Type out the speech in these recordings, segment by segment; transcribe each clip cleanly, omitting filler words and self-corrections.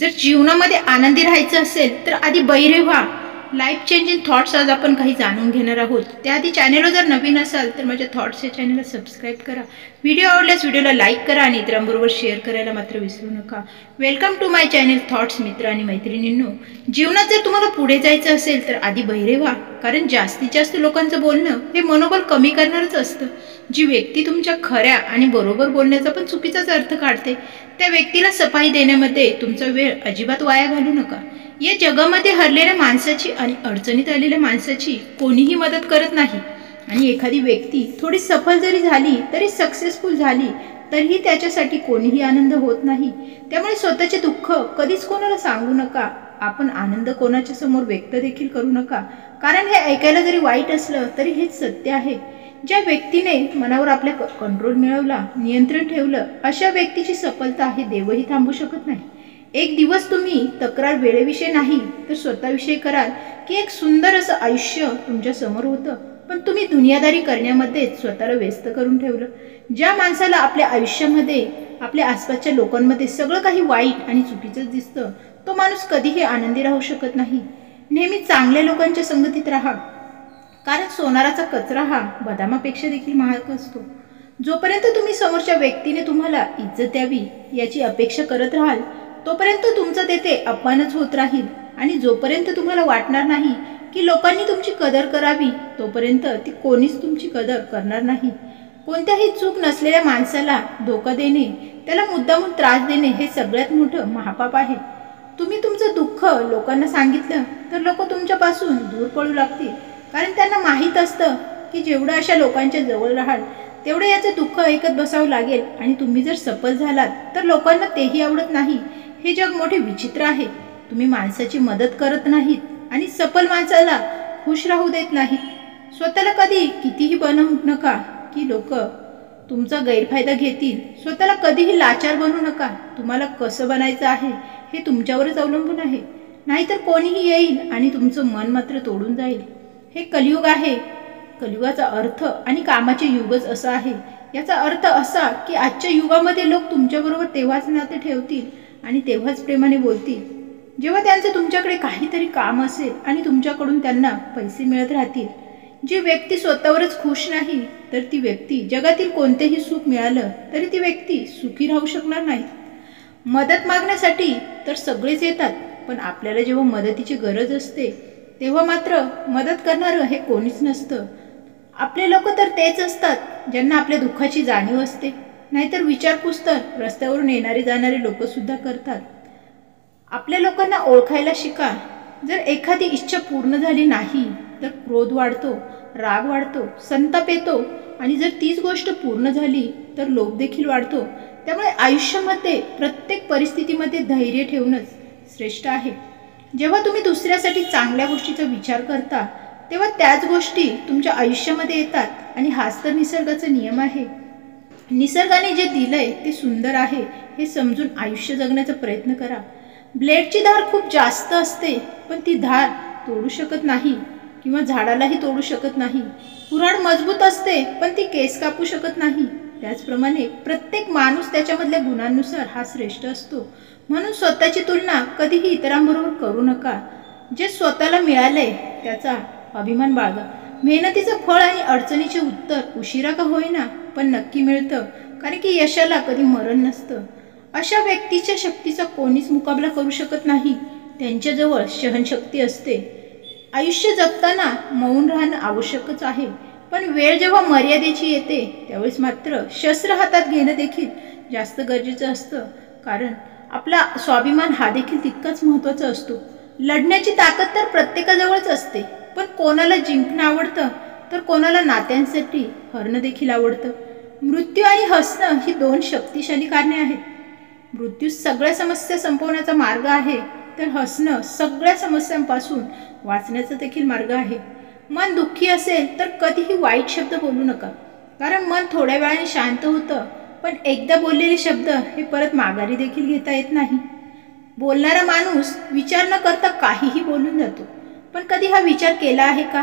जर जीवनामध्ये आनंदी राहायचं असेल तर आधी बहिरे व्हा. लाईफ चेंजिंग थॉट्स आज आपण काही जाणून घेणार आहोत. त्याआधी चॅनलवर जर नवीन असाल तर माझ्या थॉट्स या चॅनलला सबस्क्राईब करा. व्हिडिओ आवडल्यास व्हिडिओला लाईक करा आणि इतरांबरोबर शेअर करायला मात्र विसरू नका. Welcome to my channel thoughts. मित्र आणि मैत्रिणींनो, जीवनात जर तुम्हाला पुढे जायचं असेल तर आधी बहिरे व्हा. कारण जास्तीत जास्त लोकांचं बोलणं हे मनोबल कमी करणारच असतं. जी व्यक्ती तुमच्या खऱ्या आणि बरोबर बोलण्याचा पण चुकीचाच अर्थ काढते, त्या व्यक्तीला सफाई देण्यामध्ये तुमचा वेळ अजिबात वाया घालू नका. या जगामध्ये हरलेल्या माणसाची आणि अडचणीत आलेल्या माणसाची कोणीही मदत करत नाही. आणि एखादी व्यक्ती थोडी सफल जरी झाली तरी सक्सेसफुल झाली तरीही त्याच्यासाठी कोणीही आनंद होत नाही. त्यामुळे स्वतःचे दुःख कधीच कोणाला सांगू नका. आपण आनंद कोणाच्या समोर व्यक्त देखील करू नका. कारण हे ऐकायला जरी वाईट असलं तरी हेच सत्य आहे. ज्या व्यक्तीने मनावर आपल्या कंट्रोल मिळवला, नियंत्रण ठेवलं, अशा व्यक्तीची सफलता हे देवही थांबू शकत नाही. एक दिवस तुम्ही तक्रार वेळेविषयी नाही तर स्वतःविषयी कराल की एक सुंदर असं आयुष्य तुमच्या समोर होतं. पण तुम्ही दुनियादारी करण्यामध्ये स्वतःला व्यस्त करून ठेवलं. ज्या माणसाला आपल्या आयुष्यामध्ये, आपल्या आसपासच्या लोकांमध्ये सगळं काही वाईट आणि चुकीचं दिसतं, तो माणूस कधीही आनंदी राहू शकत नाही. नेहमी चांगल्या लोकांच्या संगतीत राहा. कारण सोनाराचा कचरा हा बदामापेक्षा देखील महाग असतो. जोपर्यंत तुम्ही समोरच्या व्यक्तीने तुम्हाला इज्जत द्यावी याची अपेक्षा करत राहाल तोपर्यंत तुमचा तेथे अपमानच होत राहील. आणि जोपर्यंत तुम्हाला वाटणार नाही की लोकांनी तुमची कदर करावी तोपर्यंत ती कोणीच तुमची कदर करणार नाही. कोणत्याही चूक नसलेल्या माणसाला धोका देणे, त्याला मुद्दामून त्रास देणे हे सगळ्यात मोठं महापाप आहे. तुम्ही तुमचं दुःख लोकांना सांगितलं तर लोक तुमच्यापासून दूर पळू लागतील. कारण त्यांना माहीत असतं की जेवढं अशा लोकांच्या जवळ राहाल तेवढं याचं दुःख ऐकत बसावं लागेल. आणि तुम्ही जर सफल झालात तर लोकांना तेही आवडत नाही. हे जग मोठे विचित्र आहे. तुम्ही माणसाची मदत करत नाहीत आणि सफल माणसाला खुश राहू देत नाहीत. स्वतःला कधी कितीही बनवू नका की लोक तुमचा गैरफायदा घेतील. स्वतःला कधीही लाचार बनवू नका. तुम्हाला कसं बनायचं आहे हे तुमच्यावरच अवलंबून आहे. नाहीतर कोणीही येईल आणि तुमचं मन मात्र तोडून जाईल. हे कलियुग आहे. कलियुगाचा अर्थ आणि कामाचे युगच असा आहे. याचा अर्थ असा की आजच्या युगामध्ये लोक तुमच्याबरोबर तेव्हाच नाते ठेवतील आणि तेव्हाच प्रेमाने बोलतील जेव्हा त्यांचं तुमच्याकडे काहीतरी काम असेल आणि तुमच्याकडून त्यांना पैसे मिळत राहतील. जी व्यक्ती स्वतःवरच खुश नाही तर ती व्यक्ती जगातील कोणतेही सुख मिळालं तरी ती व्यक्ती सुखी राहू शकणार नाही. मदत मागण्यासाठी तर सगळेच येतात, पण आपल्याला जेव्हा मदतीची गरज असते तेव्हा मात्र मदत करणारं हे कोणीच नसतं. आपले लोक तर तेच असतात ज्यांना आपल्या दुःखाची जाणीव असते. नाहीतर विचारपूस तर रस्त्यावरून येणारे जाणारे लोक सुद्धा करतात. आपल्या लोकांना ओळखायला शिका. जर एखादी इच्छा पूर्ण झाली नाही तर क्रोध वाढतो, राग वाढतो, संताप येतो. आणि जर तीच गोष्ट पूर्ण झाली तर लोभ देखील वाढतो. त्यामुळे आयुष्यामध्ये प्रत्येक परिस्थितीमध्ये धैर्य ठेवणंच श्रेष्ठ आहे. जेव्हा तुम्ही दुसऱ्यासाठी चांगल्या गोष्टीचा विचार करता तेव्हा त्याच गोष्टी तुमच्या आयुष्यामध्ये येतात. आणि हाच तर निसर्गाचा नियम आहे. निसर्गाने जे दिलंय ते सुंदर आहे हे समजून आयुष्य जगण्याचा प्रयत्न करा. ब्लेडची धार खूप जास्त असते पण ती धार तोडू शकत नाही किंवा झाडालाही तोडू शकत नाही. कुऱ्हाड मजबूत असते पण ती केस कापू शकत नाही. त्याचप्रमाणे प्रत्येक माणूस त्याच्यामधल्या गुणांनुसार हा श्रेष्ठ असतो. म्हणून स्वतःची तुलना कधीही इतरांबरोबर करू नका. जे स्वतःला मिळालंय त्याचा अभिमान बाळगा. मेहनतीचं फळ आणि अडचणीचे उत्तर उशिरा का होईना पण नक्की मिळतं. कारण की यशाला कधी मरण नसतं. अशा व्यक्तीच्या शक्तीचा कोणीच मुकाबला करू शकत नाही. त्यांच्याजवळ सहनशक्ती असते. आयुष्य जगताना मौन राहणं आवश्यकच आहे. पण वेळ जेव्हा मर्यादेची येते त्यावेळेस मात्र शस्त्र हातात घेणं देखील जास्त गरजेचं असतं. कारण आपला स्वाभिमान हा देखील तितकाच महत्त्वाचा असतो. लढण्याची ताकद तर प्रत्येकाजवळच असते. पण कोणाला जिंकणं आवडतं तर कोणाला नात्यांसाठी हरणं देखील आवडतं. मृत्यू आणि हसणं ही दोन शक्तिशाली कारणे आहेत. मृत्यू सगळ्या समस्या संपवण्याचा मार्ग आहे तर हसणं सगळ्या समस्यांपासून वाचण्याचा देखील मार्ग आहे. मन दुःखी असेल तर कधीही वाईट शब्द बोलू नका. कारण मन थोड्या वेळाने शांत होतं पण एकदा बोललेले शब्द हे परत माघारी देखील घेता येत नाही. बोलणारा माणूस विचार न करता काहीही बोलून जातो. पण कधी हा विचार केला आहे का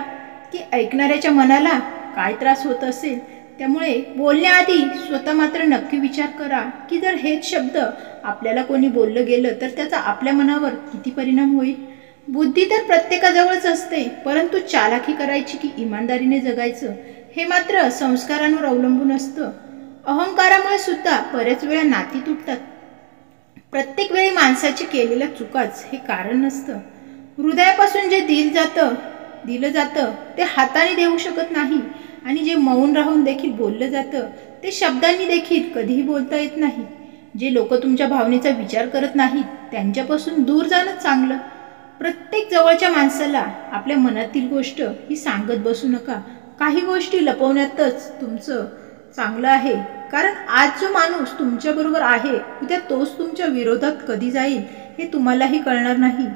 की ऐकणाऱ्याच्या मनाला काय त्रास होत असेल त्यामुळे बोलण्याआधी स्वतः मात्र नक्की विचार करा की जर हेच शब्द आपल्याला कोणी बोललं गेलं तर त्याचा आपल्या मनावर किती परिणाम होईल. बुद्धी तर प्रत्येकाजवळच असते, परंतु चालाकी करायची की इमानदारीने जगायचं हे मात्र संस्कारांवर अवलंबून असतं. अहंकारामुळे सुद्धा बऱ्याच वेळा नाती तुटतात. प्रत्येक वेळी माणसाची केलेल्या चुकाच हे कारण नसतं. हृदयापासून जे दिलं जातं ते हाताने देऊ शकत नाही, आणि जे मौन राहून देखील बोललं जातं ते शब्दांनी देखील कधीही बोलता येत नाही. जे लोक तुमच्या भावनेचा विचार करत नाहीत त्यांच्यापासून दूर जाणं चांगलं. प्रत्येक जवळच्या माणसाला आपल्या मनातील गोष्ट ही सांगत बसू नका. काही गोष्टी लपवण्यातच तुमचं चांगलं आहे, कारण आज जो माणूस तुमच्याबरोबर आहे उद्या तोच तुमच्या विरोधात कधी जाईल हे तुम्हालाही कळणार नाही.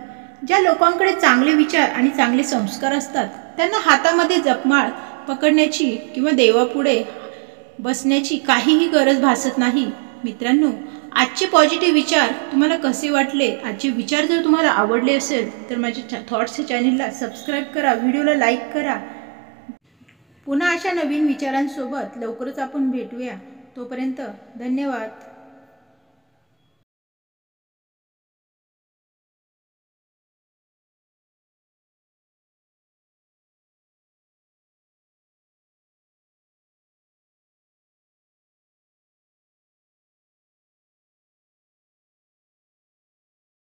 ज्या लोकांकडे चांगले विचार आणि चांगले संस्कार असतात त्यांना हातामध्ये जपमाळ पकडण्याची किंवा देवापुढे बसण्याची काहीही गरज भासत नाही. मित्रांनो, आजचे पॉझिटिव्ह विचार तुम्हाला कसे वाटले? आजचे विचार जर तुम्हाला आवडले असेल तर माझ्या थॉट्स चॅनलला सबस्क्राईब करा, व्हिडिओला लाईक करा. पुन्हा अशा नवीन विचारांसोबत लवकरच आपण भेटूया. तोपर्यंत धन्यवाद.